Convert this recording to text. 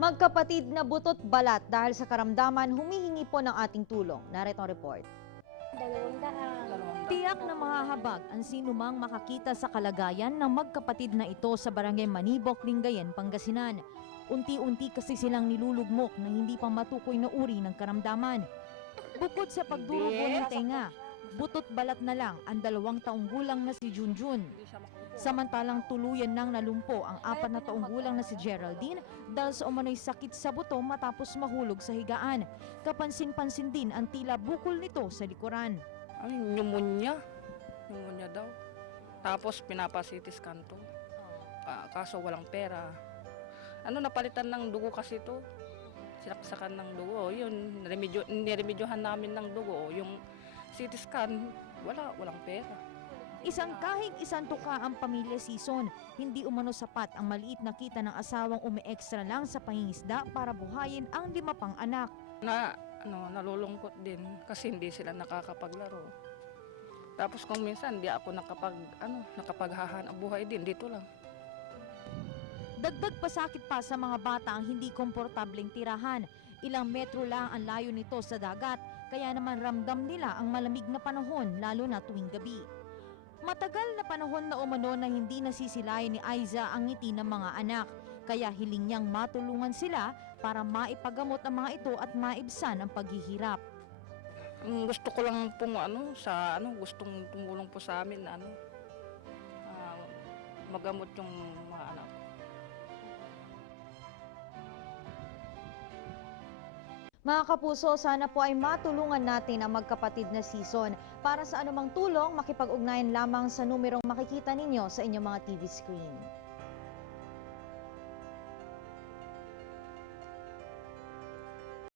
Magkapatid na butot balat dahil sa karamdaman, humihingi po ng ating tulong. Narito ang report. 200. Tiyak na mahahabag ang sinumang makakita sa kalagayan ng magkapatid na ito sa barangay Manibok, Lingayen, Pangasinan. Unti-unti kasi silang nilulugmok na hindi pa matukoy na uri ng karamdaman. Bukod sa pagdurugo ng tenga, butot balat na lang ang 2 taong gulang na si Junjun. Samantalang tuluyan nang nalumpo ang 4 na taong gulang na si Geraldine dahil sa umano'y sakit sa buto matapos mahulog sa higaan. Kapansin-pansin din ang tila bukol nito sa likuran. Ay, pneumonia. Pneumonia daw. Tapos pinapa-CT scan to. Kaso walang pera. Napalitan ng dugo kasi to. Sinaksakan ng dugo. Yun, niremedyohan namin ng dugo. Yung CT scan, walang pera. Isang kahig isang tuka ang pamilya Sison. Hindi umano sapat ang maliit na kita ng asawang umi-extra lang sa pangingisda para buhayin ang 5 pang anak. Nalulungkot din kasi hindi sila nakakapaglaro. Tapos kung minsan hindi ako nakapaghahanap buhay din dito lang. Dagdag pasakit pa sa mga bata ang hindi komportableng tirahan. Ilang metro lang ang layo nito sa dagat, kaya naman ramdam nila ang malamig na panahon lalo na tuwing gabi. Matagal na panahon na umano na hindi nasisilayan ni Aiza ang ngiti ng mga anak, kaya hiling niyang matulungan sila para maipagamot ang mga ito at maibsan ang paghihirap. Gusto ko lang pong gustong tumulong po sa amin na magamot yung mga anak. Mga kapuso, sana po ay matulungan natin ang magkapatid na Sison. Para sa anumang tulong, makipag-ugnayan lamang sa numerong makikita ninyo sa inyong mga TV screen.